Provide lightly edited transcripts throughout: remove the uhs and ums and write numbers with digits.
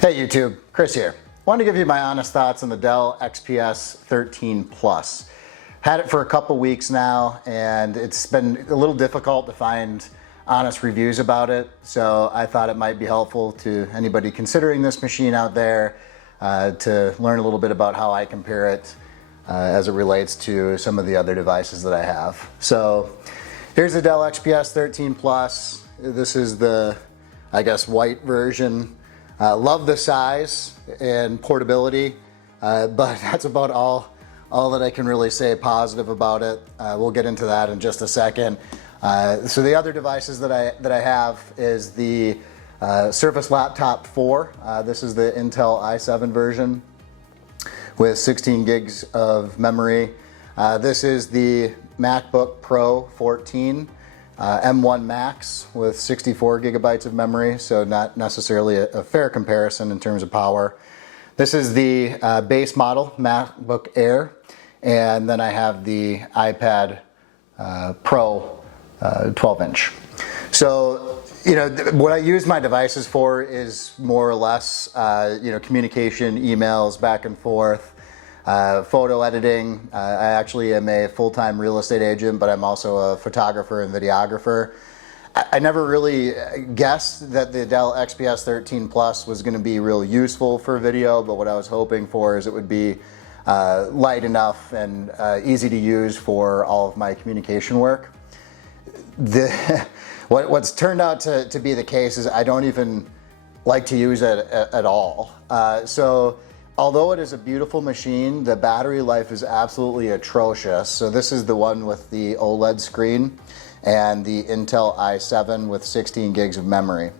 Hey YouTube, Chris here. I want to give you my honest thoughts on the Dell XPS 13 Plus. Had it for a couple weeks now and it's been a little difficult to find honest reviews about it, so I thought it might be helpful to anybody considering this machine out there to learn a little bit about how I compare it as it relates to some of the other devices that I have. So here's the Dell XPS 13 Plus. This is the, I guess, white version. Love the size and portability, but that's about all that I can really say positive about it. We'll get into that in just a second. So the other devices that I have is the Surface Laptop 4. This is the Intel i7 version with 16 gigs of memory. This is the MacBook Pro 14. M1 Max with 64 gigabytes of memory, so not necessarily a fair comparison in terms of power. This is the base model MacBook Air, and then I have the iPad Pro 12-inch. So, you know, what I use my devices for is more or less, communication, emails, back and forth. Photo editing. I actually am a full-time real estate agent, but I'm also a photographer and videographer. I never really guessed that the Dell XPS 13 Plus was going to be real useful for video, but what I was hoping for is it would be light enough and easy to use for all of my communication work. What's turned out to be the case is I don't even like to use it at all. Although it is a beautiful machine, the battery life is absolutely atrocious. So this is the one with the OLED screen and the Intel i7 with 16 gigs of memory.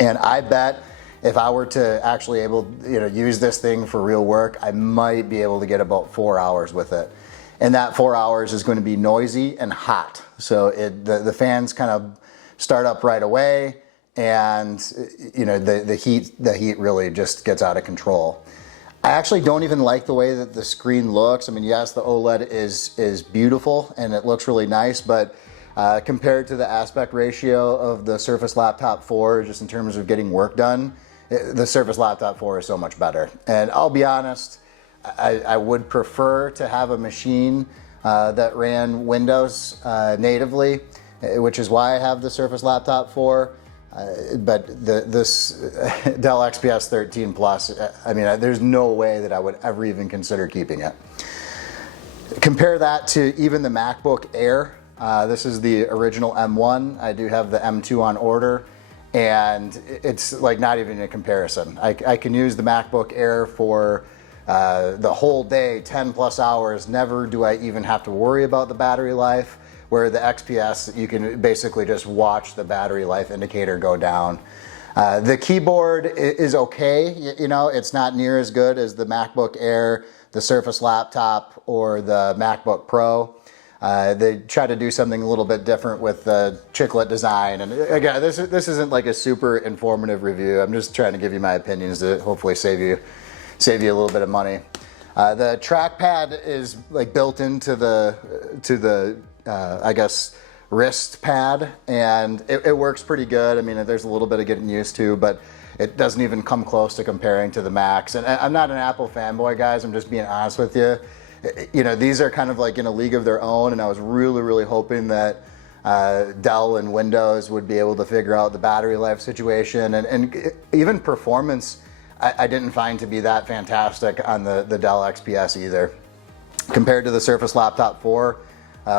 And I bet if I were to actually use this thing for real work, I might be able to get about 4 hours with it. And that 4 hours is going to be noisy and hot. So the fans kind of start up right away, and the heat really just gets out of control. I actually don't even like the way that the screen looks. I mean, yes, the OLED is beautiful and it looks really nice, but compared to the aspect ratio of the Surface Laptop 4, just in terms of getting work done, the Surface Laptop 4 is so much better. And I'll be honest, I would prefer to have a machine that ran Windows natively, which is why I have the Surface Laptop 4. But this Dell XPS 13 Plus, I mean, there's no way that I would ever even consider keeping it. Compare that to even the MacBook Air. This is the original M1. I do have the M2 on order, and it's like not even a comparison. I can use the MacBook Air for the whole day, 10 plus hours. Never do I even have to worry about the battery life. Where the XPS, you can basically just watch the battery life indicator go down. The keyboard is okay, it's not near as good as the MacBook Air, the Surface Laptop, or the MacBook Pro. They try to do something a little bit different with the chiclet design, and again, this isn't like a super informative review. I'm just trying to give you my opinions to hopefully save you a little bit of money. The trackpad is like built into the I guess wrist pad, and it works pretty good. I mean, there's a little bit of getting used to, but it doesn't even come close to comparing to the Macs. And I'm not an Apple fanboy, guys. I'm just being honest with you. These are kind of like in a league of their own, and I was really hoping that Dell and Windows would be able to figure out the battery life situation, and even performance I didn't find to be that fantastic on the Dell XPS either. Compared to the Surface Laptop 4,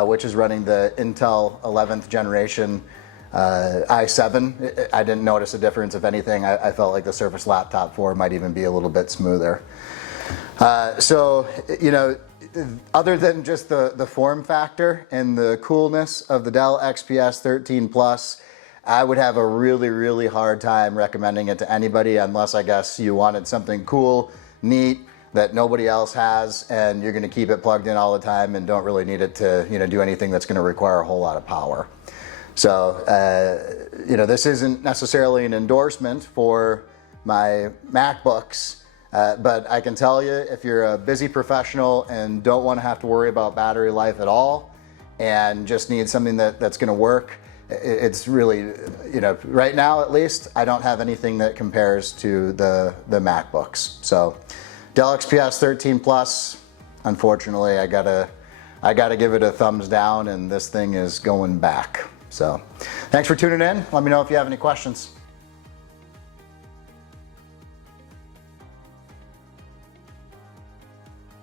which is running the Intel 11th generation i7, I didn't notice a difference. If anything, I felt like the Surface Laptop 4 might even be a little bit smoother. Other than just the form factor and the coolness of the Dell XPS 13 Plus, I would have a really hard time recommending it to anybody, unless I guess you wanted something cool, neat, that nobody else has, and you're going to keep it plugged in all the time and don't really need it to do anything that's going to require a whole lot of power. So this isn't necessarily an endorsement for my MacBooks, but I can tell you, if you're a busy professional and don't want to have to worry about battery life at all and just need something that's going to work, it's really, you know, right now at least, I don't have anything that compares to the MacBooks. So Dell XPS 13 Plus, unfortunately, I gotta give it a thumbs down, and this thing is going back. So thanks for tuning in. Let me know if you have any questions.